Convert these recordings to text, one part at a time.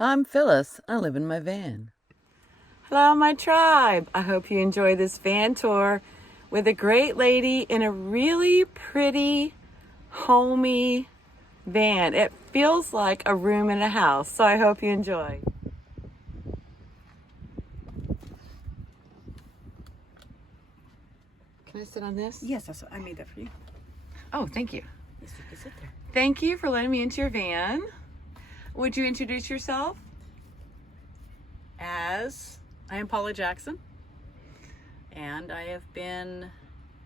I'm Phyllis. I live in my van. Hello, my tribe. I hope you enjoy this van tour with a great lady in a really pretty, homey van. It feels like a room in a house, so I hope you enjoy. Can I sit on this? Yes, I made that for you. Oh, thank you. Yes, you can sit there. Thank you for letting me into your van. Would you introduce yourself? As I am Paula Jackson, and I have been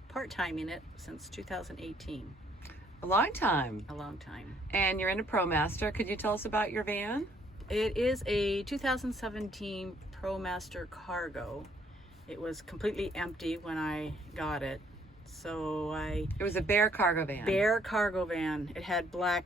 part-time in it since 2018. A long time. A long time. And you're in a Promaster. Could you tell us about your van? It is a 2017 Promaster Cargo. It was completely empty when I got it. So It was a bare cargo van. bare cargo van. It had black,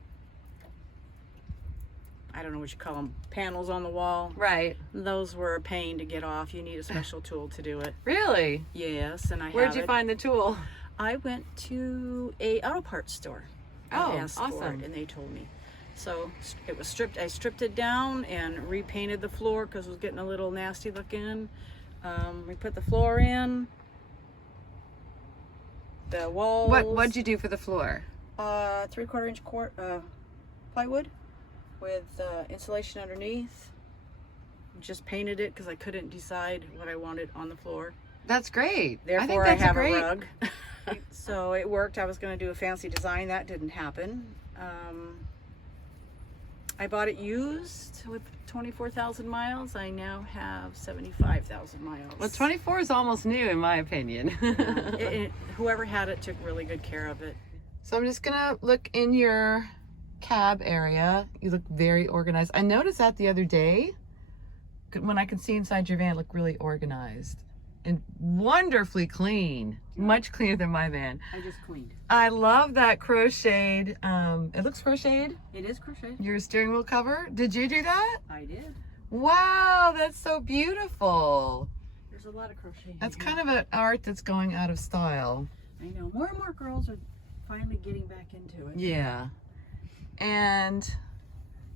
I don't know what you call them, panels on the wall. Right. Those were a pain to get off. You need a special tool to do it. Really? Yes, and Where'd you find the tool? I went to a auto parts store and Oh, asked for awesome. it, and they told me. So it was stripped. I stripped it down and repainted the floor because it was getting a little nasty looking. We put the floor in. The walls. What'd you do for the floor? 3/4 inch plywood with insulation underneath. Just painted it because I couldn't decide what I wanted on the floor. That's great. Therefore, I think that's have great. a rug. So it worked. I was going to do a fancy design. That didn't happen. I bought it used with 24,000 miles. I now have 75,000 miles. Well, 24 is almost new in my opinion. Whoever had it took really good care of it. So I'm just gonna look in your cab area. You look very organized. I noticed that the other day when I could see inside your van, it looked really organized and wonderfully clean. Much cleaner than my van. I just cleaned. I love that crocheted. It looks crocheted. It is crocheted. Your steering wheel cover. Did you do that? I did. Wow, that's so beautiful. There's a lot of crochet. That's kind of an art that's going out of style. I know. More and more girls are finally getting back into it. Yeah. And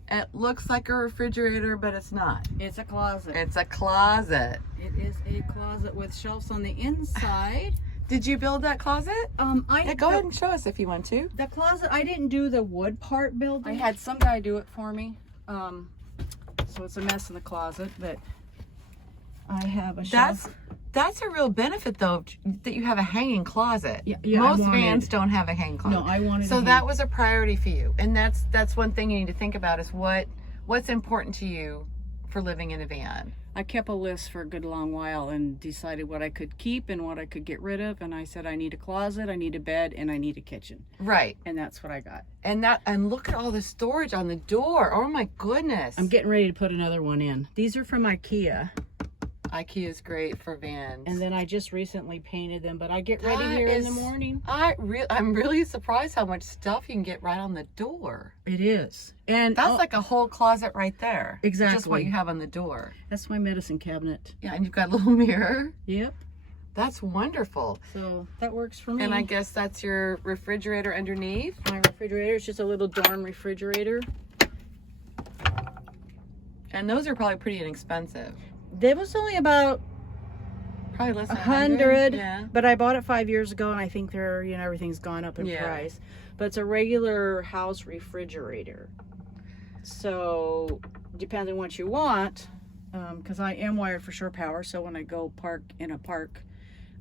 it looks like a refrigerator, but it's not. It's a closet. It's a closet. It is a closet with shelves on the inside. Did you build that closet? Yeah, go ahead and show us if you want to. The closet, I didn't do the wood part building. I had some guy do it for me. So it's a mess in the closet, but I have a shelf. That's a real benefit though, that you have a hanging closet. Yeah, Most vans don't have a hanging closet. No, I wanted. So that was a priority for you, and that's one thing you need to think about is what's important to you for living in a van. I kept a list for a good long while and decided what I could keep and what I could get rid of. And I said, I need a closet, I need a bed, and I need a kitchen. Right. And that's what I got. And look at all the storage on the door. Oh my goodness. I'm getting ready to put another one in. These are from IKEA. IKEA is great for vans. And then I just recently painted them, but I get ready here in the morning. I'm really surprised how much stuff you can get right on the door. It is. And That's like a whole closet right there. Exactly. Just what you have on the door. that's my medicine cabinet. Yeah, and you've got a little mirror. Yep. That's wonderful. So that works for me. And I guess that's your refrigerator underneath. My refrigerator is just a little dorm refrigerator. And those are probably pretty inexpensive. That was only about Probably less than 100, Yeah. but I bought it 5 years ago, and I think everything's gone up in Yeah. price. But it's a regular house refrigerator. So depends on what you want, because I am wired for shore power. So when I go park in a park,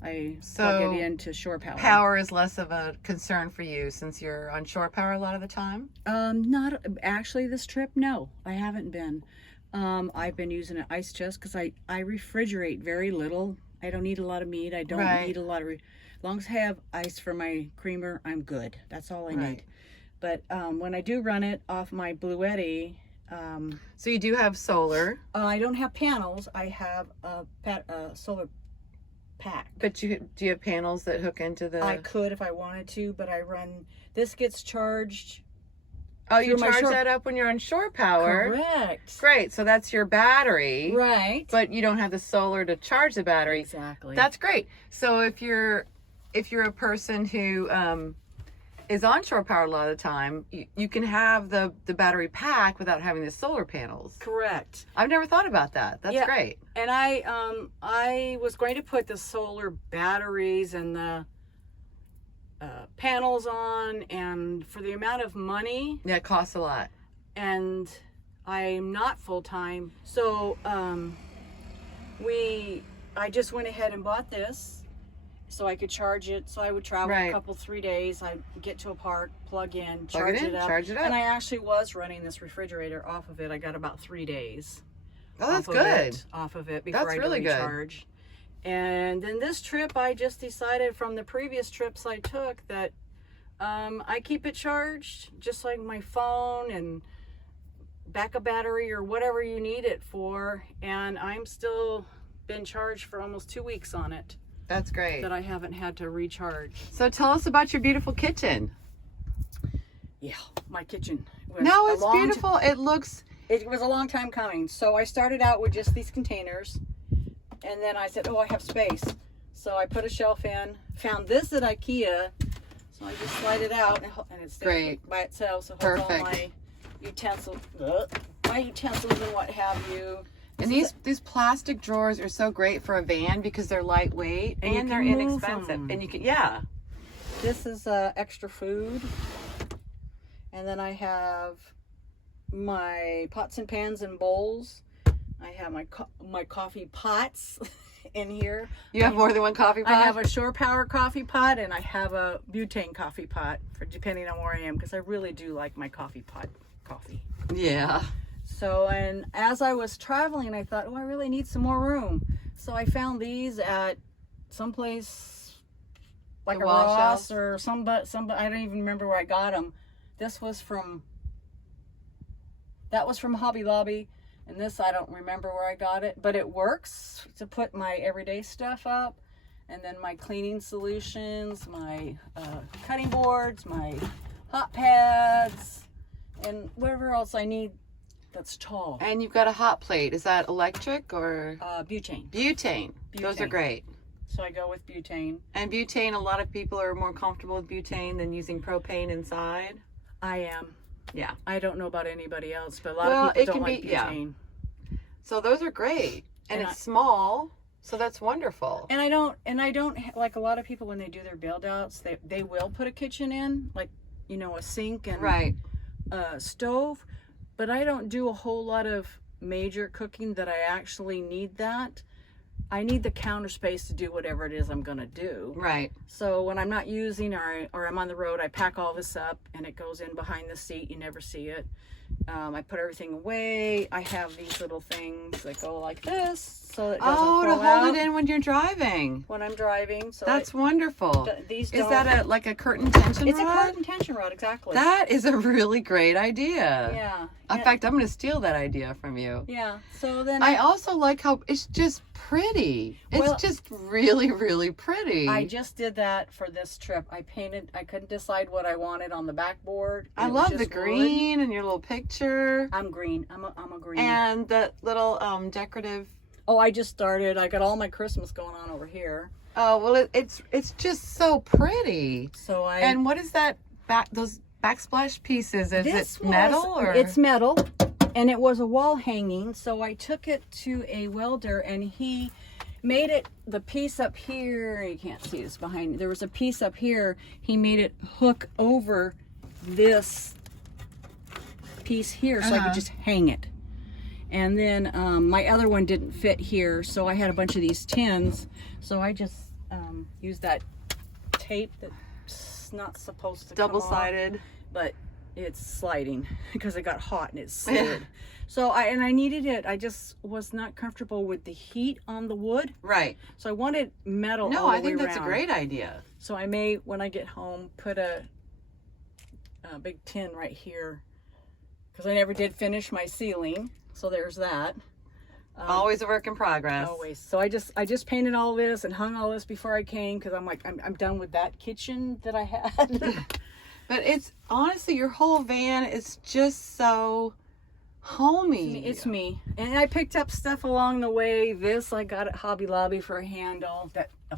I plug it into shore power. Power is less of a concern for you since you're on shore power a lot of the time. Not actually this trip. No, I haven't been. I've been using an ice chest because I refrigerate very little. I don't need a lot of meat. I don't need a lot of. As long as I have ice for my creamer, I'm good. That's all I need. But when I do run it off my Bluetti, So you do have solar, I don't have panels. I have a solar pack. but do you have panels that hook into the? I could if I wanted to, but I run. This gets charged. Oh, you through my charge shore- that up when you're on shore power. Correct. Great. So that's your battery. Right. But you don't have the solar to charge the battery. Exactly. That's great. So if you're a person who is onshore powered a lot of the time, you can have the battery pack without having the solar panels. Correct. I've never thought about that. That's great. And I was going to put the solar batteries and the panels on, and for the amount of money. Yeah, it costs a lot. And I'm not full-time, so I just went ahead and bought this so I could charge it, so I would travel a couple 3 days. I'd get to a park, plug in, charge it up. And I actually was running this refrigerator off of it. I got about 3 days. Oh, that's good. Off of it before that's I really recharge. And then this trip, I just decided from the previous trips I took that I keep it charged, just like my phone and backup battery or whatever you need it for. And I'm still been charged for almost 2 weeks on it. That's great. That I haven't had to recharge. So tell us about your beautiful kitchen. Yeah, my kitchen. No, it's beautiful. It was a long time coming. So I started out with just these containers. And then I said, oh, I have space. So I put a shelf in, found this at IKEA. So I just slide it out and it's great by itself. So it holds all my utensils, and what have you. And these plastic drawers are so great for a van because they're lightweight and they're inexpensive. And you can, This is extra food. And then I have my pots and pans and bowls. I have my coffee pots in here. You have more than one coffee pot? I have a shore power coffee pot and I have a butane coffee pot, for depending on where I am, because I really do like my coffee pot coffee. Yeah. So, and as I was traveling, I thought, oh, I really need some more room. So I found these at someplace like a Ross or some, I don't even remember where I got them. That was from Hobby Lobby. And this, I don't remember where I got it, but it works to put my everyday stuff up. And then my cleaning solutions, my cutting boards, my hot pads, and whatever else I need that's tall. And you've got a hot plate. Is that electric or? Butane. Butane. Those are great. So I go with butane. And butane, a lot of people are more comfortable with butane than using propane inside. I am. Yeah. I don't know about anybody else, but a lot of people don't like butane. Yeah. So those are great. And it's small, so that's wonderful. And I don't like a lot of people when they do their build outs, they will put a kitchen in, like, you know, a sink and a stove, but I don't do a whole lot of major cooking that I actually need that. I need the counter space to do whatever it is I'm going to do. Right. So when I'm not using or I'm on the road, I pack all this up and it goes in behind the seat. You never see it. I put everything away. I have these little things that go like this, so it doesn't fall to out hold it in when you're driving. when I'm driving. So that's wonderful. These is that like a curtain tension rod? It's a curtain tension rod, exactly. That is a really great idea. Yeah. In fact, I'm going to steal that idea from you. Yeah. So then I also like how it's just pretty. It's just really, really pretty. I just did that for this trip. I couldn't decide what I wanted on the backboard. I love the green and your little picture. I'm green. I'm a green. And the little decorative. Oh, I just started. I got all my Christmas going on over here. Oh, well, it's just so pretty. So And what is that those backsplash pieces? Is it metal or? It's metal, and it was a wall hanging. So I took it to a welder, and he made it the piece up here. You can't see this behind me. There was a piece up here. He made it hook over this piece here, so I could just hang it. And then my other one didn't fit here, so I had a bunch of these tins. So I just used that tape that's not supposed to double-sided, but it's sliding because it got hot and it slid. So I needed it. I just was not comfortable with the heat on the wood. Right. So I wanted metal. No, all the I think way that's around. a great idea. So I may, when I get home, put a big tin right here because I never did finish my ceiling. So there's that. Always a work in progress. Always. So I just painted all this and hung all this before I came because I'm like, I'm done with that kitchen that I had. But it's honestly, your whole van is just so homey. It's me. And I picked up stuff along the way. This I got at Hobby Lobby for a handle, a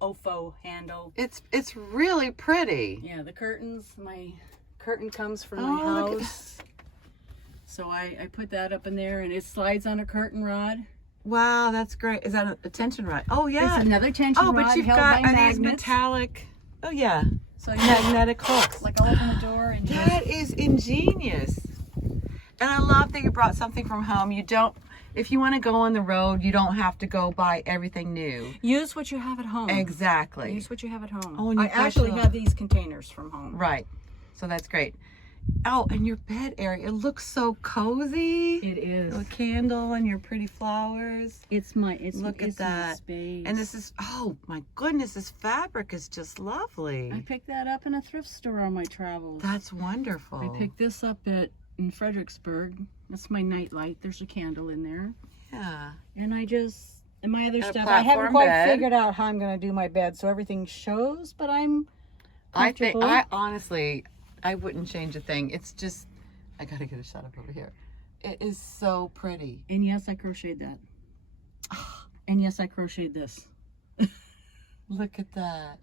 OFO handle. It's really pretty. Yeah, the curtains, my curtain comes from Oh, my look at house. So I put that up in there, and it slides on a curtain rod. Wow, that's great. Is that a tension rod? Oh yeah. It's another tension Oh, rod but you've held got by are these magnets. metallic. Oh yeah, So you magnetic hooks. like I'll open the door and That is ingenious. And I love that you brought something from home. You don't, if you want to go on the road, you don't have to go buy everything new. use what you have at home. Exactly. Use what you have at home. Oh, and I you've got actually your- have these containers from home. Right. So that's great. Oh, and your bed area, it looks so cozy. It is. A candle and your pretty flowers. It's my. It's Look at it's my that. space. And this is, oh my goodness, this fabric is just lovely. I picked that up in a thrift store on my travels. That's wonderful. I picked this up in Fredericksburg. That's my nightlight. There's a candle in there. Yeah. And and my other And a stuff, I haven't platform quite bed. figured out how I'm going to do my bed, so everything shows, but I'm comfortable. I honestly, I wouldn't change a thing. It's just, I gotta get a shot up over here. It is so pretty. And yes, I crocheted that. And yes, I crocheted this. Look at that.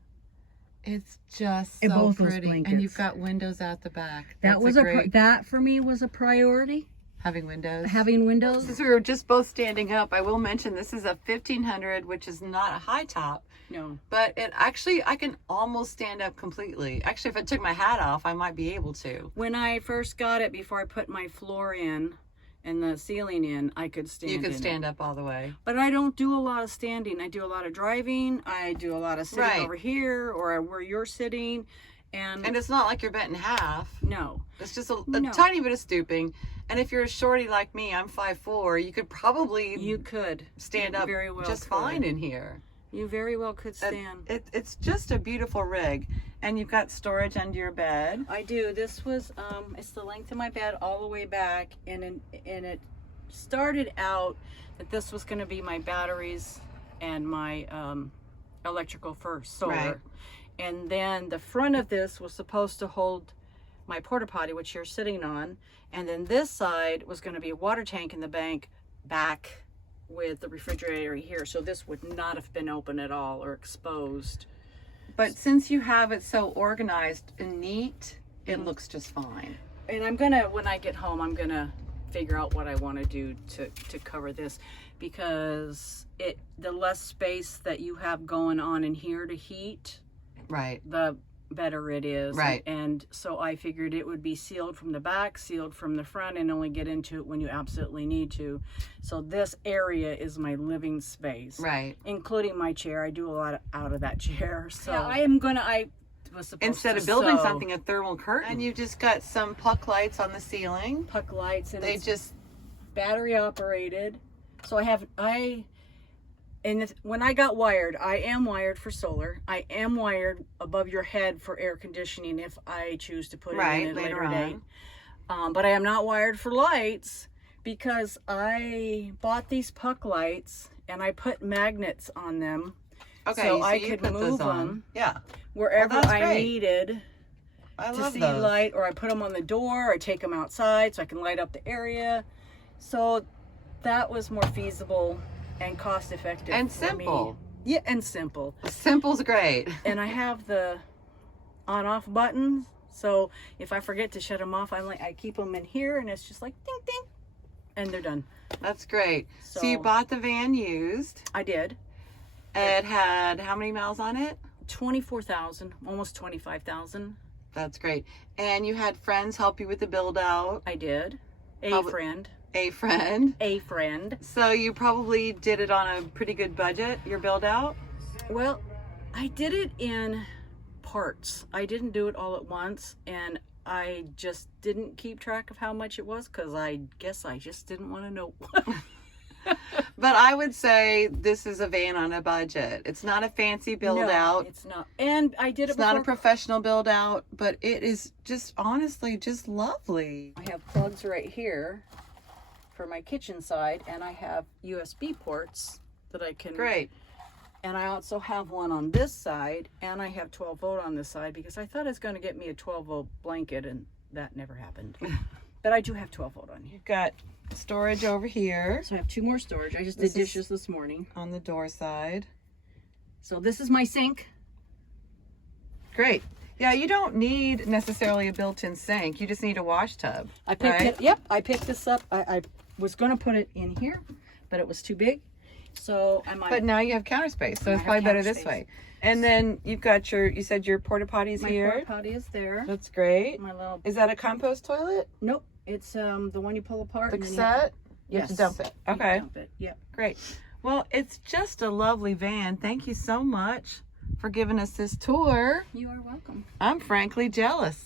It's just And so both those pretty. And blankets. you've got windows out the back. That That's was great, that for me was a priority. having windows. Having windows. Since we were just both standing up, I will mention this is a 1500, which is not a high top, No. but it actually, I can almost stand up completely. Actually, if I took my hat off, I might be able to. When I first got it, before I put my floor in and the ceiling in, I could stand. You could in stand it. up all the way. But I don't do a lot of standing. I do a lot of driving. I do a lot of sitting Right. over here or where you're sitting, and And it's not like you're bent in half. no. It's just a No. tiny bit of stooping. And if you're a shorty like me, I'm 5'4", you could probably You could stand You up very well just could. fine in here. You very well could stand. It's just a beautiful rig. And you've got storage under your bed. I do. This was it's the length of my bed all the way back, and it started out that this was going to be my batteries and my electrical for solar. Right. And then the front of this was supposed to hold my porta potty, which you're sitting on, and then this side was going to be a water tank in the bank back with the refrigerator here, so this would not have been open at all or exposed. But since you have it so organized and neat, it Mm-hmm. looks just fine. And I'm gonna, when I get home, I'm gonna figure out what I want to do to cover this, because the less space that you have going on in here to heat, Right. the better it is. Right. And so I figured it would be sealed from the back, sealed from the front, and only get into it when you absolutely need to. So this area is my living space, Right. including my chair. I do a lot out of that chair. So Yeah. I was supposed Instead to of building sew something, a thermal curtain. And you've just got some puck lights on the ceiling. puck lights, and They it's just, battery operated. So when I got wired, I am wired for solar. I am wired above your head for air conditioning if I choose to put it Right, in at a later later date. on. But I am not wired for lights because I bought these puck lights and I put magnets on them okay, so I you could put move those on. them Yeah. wherever that's I great. needed I to love see those. light, or I put them on the door, or take them outside so I can light up the area. So that was more feasible and cost effective And for simple. me. Yeah, and simple. Simple's great. And I have the on-off buttons, so if I forget to shut them off, I keep them in here, and it's just like ding ding, and they're done. That's great. So you So- bought the van used. I did. It had how many miles on it? 24,000, almost 25,000. That's great. And you had friends help you with the build out. I did. How- A friend. A friend. A friend. So you probably did it on a pretty good budget, your build out? Well, I did it in parts. I didn't do it all at once, and I just didn't keep track of how much it was because I guess I just didn't want to know. But I would say this is a van on a budget. It's not a fancy build No, out. it's not. And I did it It's not a before. professional build out, but it is just honestly just lovely. I have plugs right here for my kitchen side, and I have USB ports that I can. Great. And I also have one on this side, and I have 12 volt on this side because I thought it was going to get me a 12 volt blanket, and that never happened. But I do have 12 volt on here. You've got storage over here So I have two more storage. I just This did is- dishes this morning. on the door side. So this is my sink. Great. Yeah, you don't need necessarily a built-in sink. You just need a wash tub. I picked right? it. Yep, I picked this up. I was going to put it in here, but it was too big. So But now you have counter space, so I it's have probably better counter this space. way. And then you've got you said your porta potties my here. porta potty is there. That's great. My little Is that a compost toilet? Nope, it's the one you pull apart. The and then cassette? You have to Yes. dump it. you Okay. dump it. Yep. Great. Well, it's just a lovely van. Thank you so much for giving us this tour. You are welcome. I'm frankly jealous.